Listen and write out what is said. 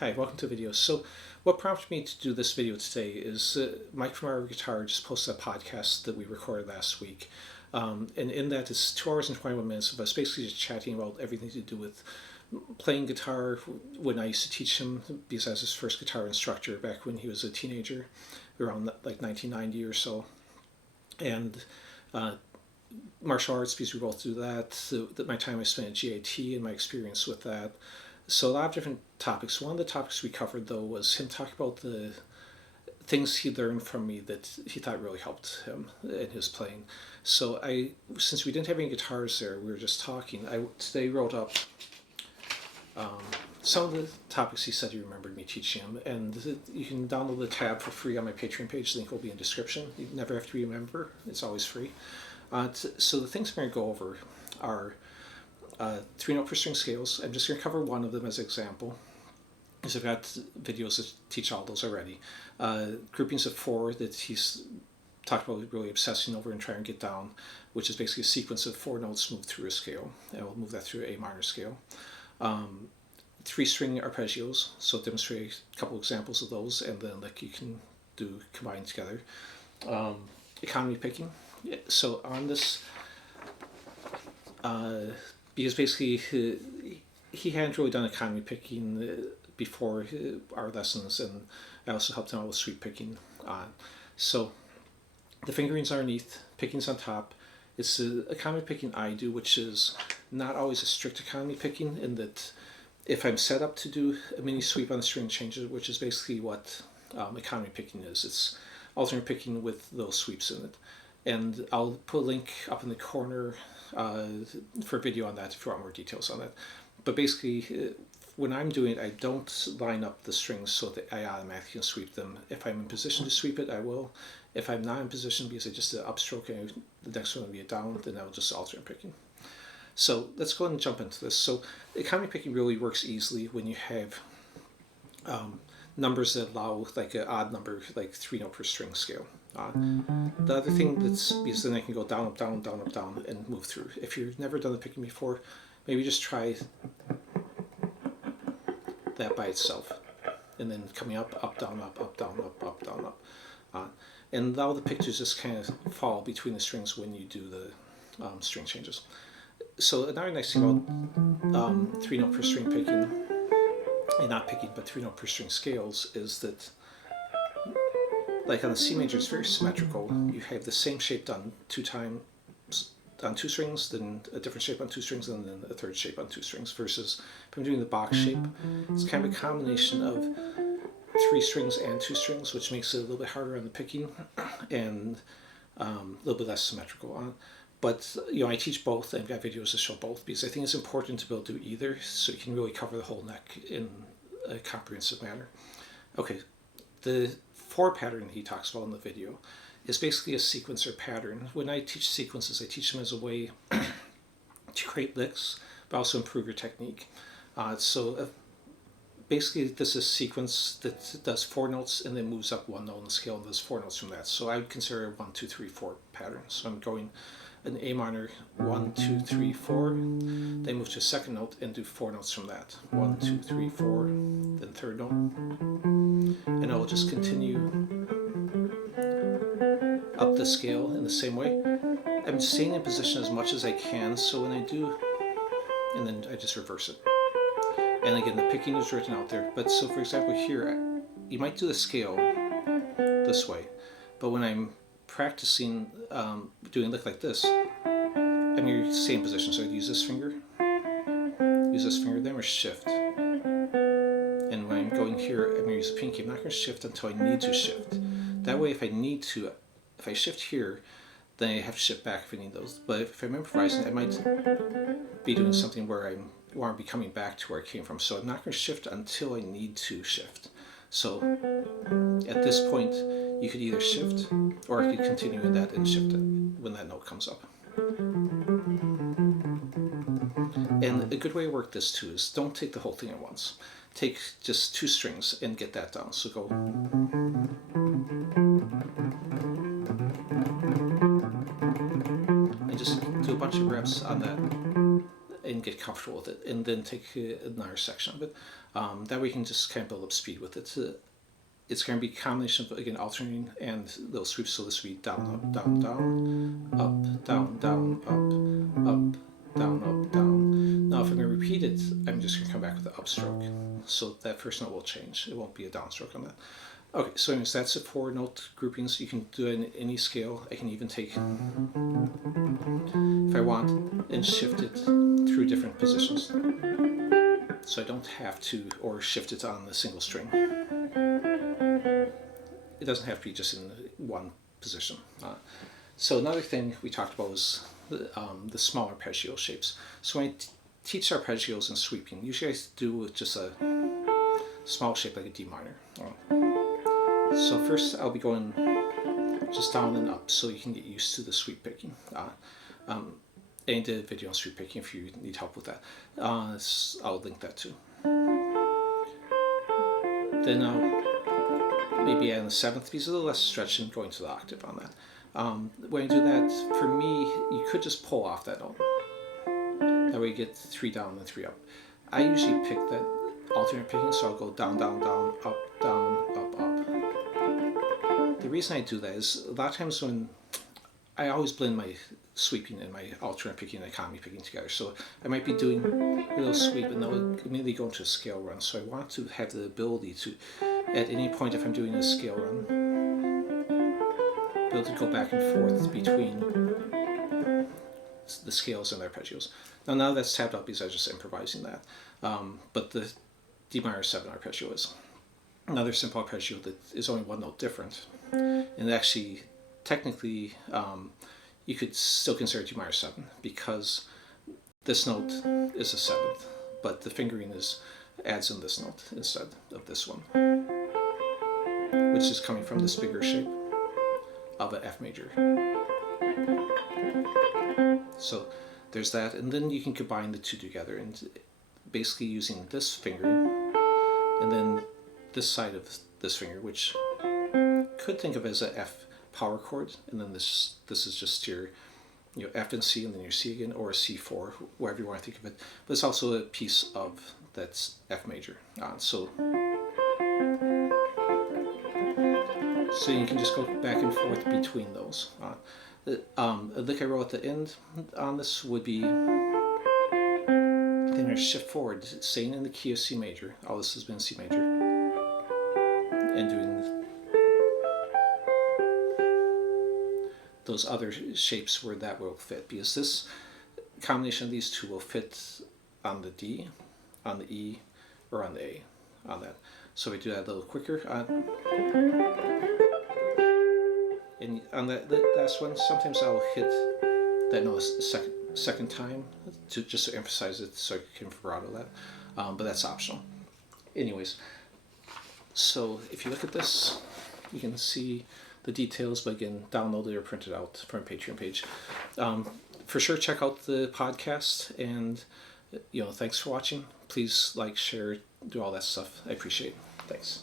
Hi, welcome to the video. So what prompted me to do this video today is Mike from Our Guitar just posted a podcast that we recorded last week. And in that it's 2 hours and 21 minutes of us basically just chatting about everything to do with playing guitar when I used to teach him, because I was his first guitar instructor back when he was a teenager, around like 1990 or so. And martial arts, because we both do that, my time I spent at G.I.T and my experience with that. So a lot of different topics. One of the topics we covered though was him talking about the things he learned from me that he thought really helped him in his playing. So since we didn't have any guitars there, we were just talking. I today wrote up some of the topics he said he remembered me teaching him, and you can download the tab for free on my Patreon page. The link will be in the description. You never have to remember; it's always free. So the things I'm going to go over are 3-note per string scales. I'm just going to cover one of them as an example, because I've got videos that teach all those already. Groupings of 4 that he's talked about really obsessing over and trying to get down, which is basically a sequence of 4 notes moved through a scale. And we'll move that through a minor scale. 3-string arpeggios, so demonstrate a couple examples of those, and then like you can do combined together. Economy picking. Yeah, so on this, because basically he hadn't really done economy picking before our lessons, and I also helped him out with sweep picking. So the fingerings are underneath, pickings on top. It's the economy picking I do, which is not always a strict economy picking, in that if I'm set up to do a mini sweep on the string changes, which is basically what economy picking is. It's alternate picking with those sweeps in it. And I'll put a link up in the corner for a video on that if you want more details on that. But basically, when I'm doing it, I don't line up the strings so that I automatically can sweep them. If I'm in position to sweep it, I will. If I'm not in position because I just did an upstroke and the next one will be a down, then I'll just alternate picking. So let's go ahead and jump into this. So economy picking really works easily when you have numbers that allow like an odd number, like 3-note per string scale. The other thing that's, because then I can go down, up, down, down, up, down, and move through. If you've never done the picking before, maybe just try that by itself, and then coming up, up, down, up, down, up, down, up. And allow the pick to just kind of fall between the strings when you do the string changes. So another nice thing about 3-note per string picking, and not picking, but 3-note per string scales, is that like on the C major, it's very symmetrical. You have the same shape done 2 times on 2 strings, then a different shape on 2 strings, and then a third shape on 2 strings. Versus if I'm doing the box shape, it's kind of a combination of 3 strings and 2 strings, which makes it a little bit harder on the picking and a little bit less symmetrical. But I teach both. I've got videos that show both, because I think it's important to be able to do either, so you can really cover the whole neck in a comprehensive manner. Okay, the 4 pattern he talks about in the video is basically a sequencer pattern. When I teach sequences, I teach them as a way to create licks, but also improve your technique. Basically, this is a sequence that does 4 notes and then moves up 1 note on the scale and does 4 notes from that. So I would consider a 1, 2, 3, 4 pattern. So I'm going an A minor, 1, 2, 3, 4, then move to a second note and do 4 notes from that. 1, 2, 3, 4, then third note. And I will just continue up the scale in the same way. I'm staying in position as much as I can, so when I do, and then I just reverse it. And again, the picking is written out there. But so for example here, you might do the scale this way, but when I'm practicing doing a lick like this, I'm in the same position. So I'd use this finger, then we're shift. And when I'm going here, I'm going to use the pinky. I'm not going to shift until I need to shift. That way, if I shift here, then I have to shift back if I need those. But if I'm improvising, I might be doing something where I want to be coming back to where I came from. So I'm not going to shift until I need to shift. So at this point, you could either shift, or I could continue with that and shift it when that note comes up. And a good way to work this too is don't take the whole thing at once. Take just 2 strings and get that down. So go. And just do a bunch of reps on that and get comfortable with it, and then take another section of it. That way you can just kind of build up speed with it. It's going to be a combination of, again, alternating and those sweeps. So this will be down, up, down, down, up, down, down, up, down, up, down. Now if I'm going to repeat it, I'm just going to come back with the upstroke. So that first note will change. It won't be a downstroke on that. Okay, so anyways, that's the 4-note groupings. You can do it in any scale. I can even take, if I want, and shift it through different positions. So I don't have to, or shift it on the single string. It doesn't have to be just in one position. So another thing we talked about was the small arpeggio shapes. So when I teach arpeggios and sweeping, usually I do with just a small shape like a D minor. So first I'll be going just down and up so you can get used to the sweep picking. I did a video on sweep picking if you need help with that. I'll link that too. Then I'll maybe add the 7th piece, a little less stretch and going to the octave on that. When I do that, for me, you could just pull off that note. That way you get 3 down and 3 up. I usually pick that alternate picking, so I'll go down, down, down, up, up. The reason I do that is a lot of times when I always blend my sweeping and my alternate picking and economy picking together. So I might be doing a little sweep and then immediately go into a scale run. So I want to have the ability to, at any point if I'm doing a scale run, be able to go back and forth between the scales and arpeggios. Now that's tabbed up because I was just improvising that. But the D minor 7 arpeggio is another simple arpeggio that is only 1 note different. And actually, technically, you could still consider D minor 7 because this note is a 7th, but the fingering adds in this note instead of this one, which is coming from this bigger shape of an F major. So there's that, and then you can combine the two together and basically using this finger and then this side of this finger, which could think of as a F power chord, and then this is just your F and C, and then your C again, or a C4, wherever you want to think of it. But it's also a piece of that's F major. So you can just go back and forth between those. The lick I wrote at the end on this would be, then I shift forward, staying in the key of C major. All this has been C major, and doing those other shapes where that will fit, because this combination of these two will fit on the D, on the E, or on the A, on that. So we do that a little quicker. And on that last one, sometimes I'll hit that note a second time just to emphasize it, so I can vibrato that. But that's optional. Anyways, so if you look at this, you can see the details, but again, downloaded or printed out from a Patreon page. For sure, check out the podcast, and thanks for watching. Please like, share, do all that stuff. I appreciate it. Thanks.